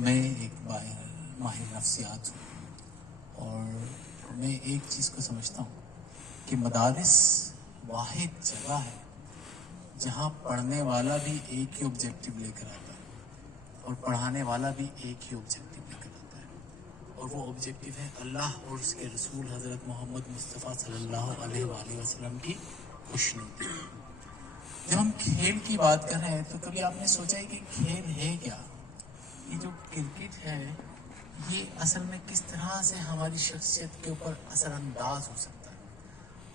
میں ایک ماہر نفسیات ہوں اور میں ایک چیز کو سمجھتا ہوں کہ مدارس واحد جگہ ہے جہاں پڑھنے والا بھی ایک ہی آبجیکٹو لے کر آتا ہے اور پڑھانے والا بھی ایک ہی آبجیکٹو لے کر آتا ہے، اور وہ آبجیکٹو ہے اللہ اور اس کے رسول حضرت محمد مصطفیٰ صلی اللہ علیہ وآلہ وسلم کی خوشنودی۔ جب ہم کھیل کی بات کر رہے ہیں تو کبھی آپ نے سوچا ہے کہ کھیل ہے کیا؟ یہ جو کرکٹ ہے یہ اصل میں کس طرح سے ہماری شخصیت کے اوپر اثر انداز ہو سکتا ہے؟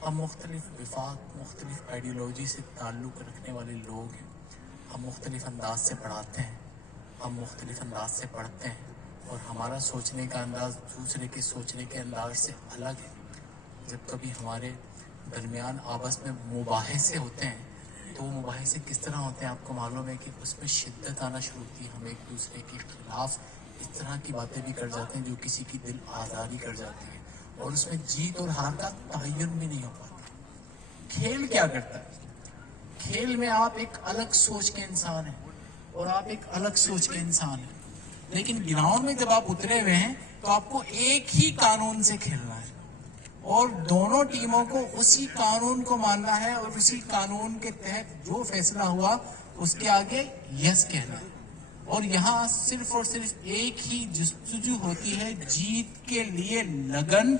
ہم مختلف وفاق، مختلف آئیڈیالوجی سے تعلق رکھنے والے لوگ ہیں، ہم مختلف انداز سے پڑھاتے ہیں، ہم مختلف انداز سے پڑھتے ہیں، اور ہمارا سوچنے کا انداز دوسرے کے سوچنے کے انداز سے الگ ہے۔ جب کبھی ہمارے درمیان آپس میں مباحثے ہوتے ہیں تو وہ مباحثے کس طرح ہوتے ہیں آپ کو معلوم ہے کہ اس میں شدت آنا شروع ہوتی ہے، ہم ایک دوسرے کے خلاف اس طرح کی باتیں بھی کر جاتے ہیں جو کسی کی دل آزاری کر جاتی ہے، اور اس میں جیت اور ہار کا تعین بھی نہیں ہو پاتا۔ کھیل کیا کرتا ہے؟ کھیل میں آپ ایک الگ سوچ کے انسان ہیں اور آپ ایک الگ سوچ کے انسان ہیں، لیکن گراؤنڈ میں جب آپ اترے ہوئے ہیں تو آپ کو ایک ہی قانون سے کھیلنا ہے اور دونوں ٹیموں کو اسی قانون کو ماننا ہے، اور اسی قانون کے تحت جو فیصلہ ہوا اس کے آگے یس کہنا ہے، اور یہاں صرف اور صرف ایک ہی جستجو ہوتی ہے، جیت کے لیے لگن،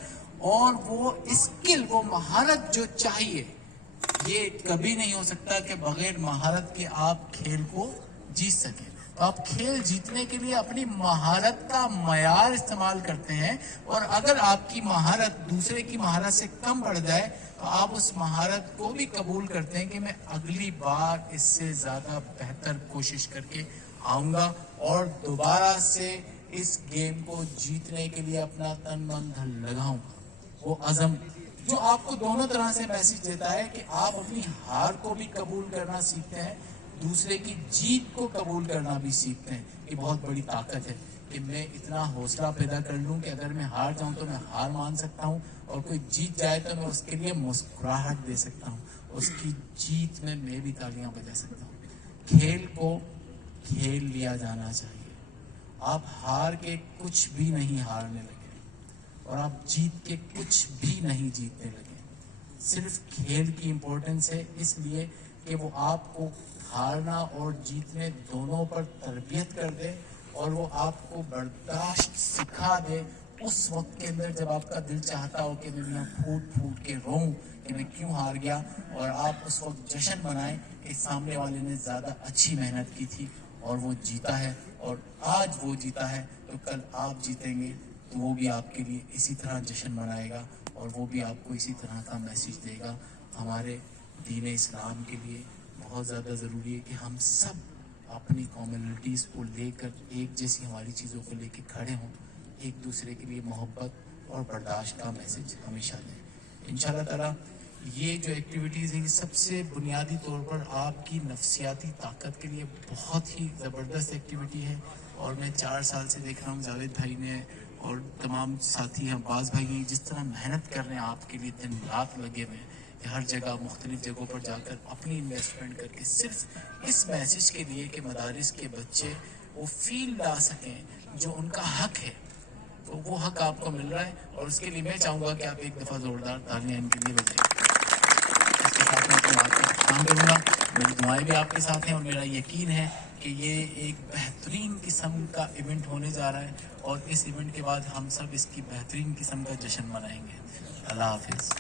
اور وہ اسکل، وہ مہارت جو چاہیے۔ یہ کبھی نہیں ہو سکتا کہ بغیر مہارت کے آپ کھیل کو جیت سکیں۔ تو آپ کھیل جیتنے کے لیے اپنی مہارت کا معیار استعمال کرتے ہیں، اور اگر آپ کی مہارت دوسرے کی مہارت سے کم پڑ جائے تو آپ اس مہارت کو بھی قبول کرتے ہیں کہ میں اگلی بار اس سے زیادہ بہتر کوشش کر کے آؤں گا اور دوبارہ سے اس گیم کو جیتنے کے لیے اپنا تن من دھن لگاؤں گا۔ وہ عزم جو آپ کو دونوں طرح سے میسج دیتا ہے کہ آپ اپنی ہار کو بھی قبول کرنا سیکھتے ہیں، دوسرے کی جیت کو قبول کرنا بھی سیکھتے ہیں۔ یہ بہت بڑی طاقت ہے کہ میں اتنا حوصلہ پیدا کر لوں کہ اگر میں ہار جاؤں تو میں ہار مان سکتا ہوں، اور کوئی جیت جائے تو میں اس کے لیے مسکراہٹ دے سکتا ہوں، اس کی جیت میں بھی تالیاں بجا سکتا ہوں۔ کھیل کو کھیل لیا جانا چاہیے۔ آپ ہار کے کچھ بھی نہیں ہارنے لگے اور آپ جیت کے کچھ بھی نہیں جیتنے لگے۔ صرف کھیل کی امپورٹنس ہے اس لیے کہ وہ آپ کو ہارنا اور جیتنے دونوں پر تربیت کر دے، اور وہ آپ کو برداشت سکھا دے اس وقت کے اندر جب آپ کا دل چاہتا ہو کہ میں پھوٹ پھوٹ کے روؤں کہ میں کیوں ہار گیا، اور آپ اس وقت جشن منائیں کہ سامنے والے نے زیادہ اچھی محنت کی تھی اور وہ جیتا ہے، اور آج وہ جیتا ہے تو کل آپ جیتیں گے تو وہ بھی آپ کے لیے اسی طرح جشن منائے گا، اور وہ بھی آپ کو اسی طرح کا میسج دے گا۔ ہمارے دین اسلام کے لیے بہت زیادہ ضروری ہے کہ ہم سب اپنی کمیونٹیز کو لے کر ایک جیسی ہماری چیزوں کو لے کے کھڑے ہوں، ایک دوسرے کے لیے محبت اور برداشت کا میسج ہمیشہ دیں۔ انشاءاللہ تعالیٰ یہ جو ایکٹیویٹیز ہیں یہ سب سے بنیادی طور پر آپ کی نفسیاتی طاقت کے لیے بہت ہی زبردست ایکٹیویٹی ہے، اور میں 4 سال سے دیکھ رہا ہوں جاوید بھائی نے اور تمام ساتھی ہیں، باز بھائی ہیں، جس طرح محنت کر رہے ہیں آپ کے لیے، دن رات لگے ہوئے ہیں کہ ہر جگہ مختلف جگہوں پر جا کر اپنی انویسٹمنٹ کر کے صرف اس میسج کے لیے کہ مدارس کے بچے وہ فیل لا سکیں جو ان کا حق ہے، تو وہ حق آپ کو مل رہا ہے، اور اس کے لیے میں چاہوں گا کہ آپ ایک دفعہ زوردار تالیاں ان کے لیے بجائیں۔ اس کے ساتھ میں اپنی بات کا اختتام کروں گا۔ میری دعائیں بھی آپ کے ساتھ ہیں، اور میرا یقین ہے کہ یہ ایک بہترین قسم کا ایونٹ ہونے جا رہا ہے، اور اس ایونٹ کے بعد ہم سب اس کی بہترین قسم کا جشن منائیں گے۔ اللہ حافظ۔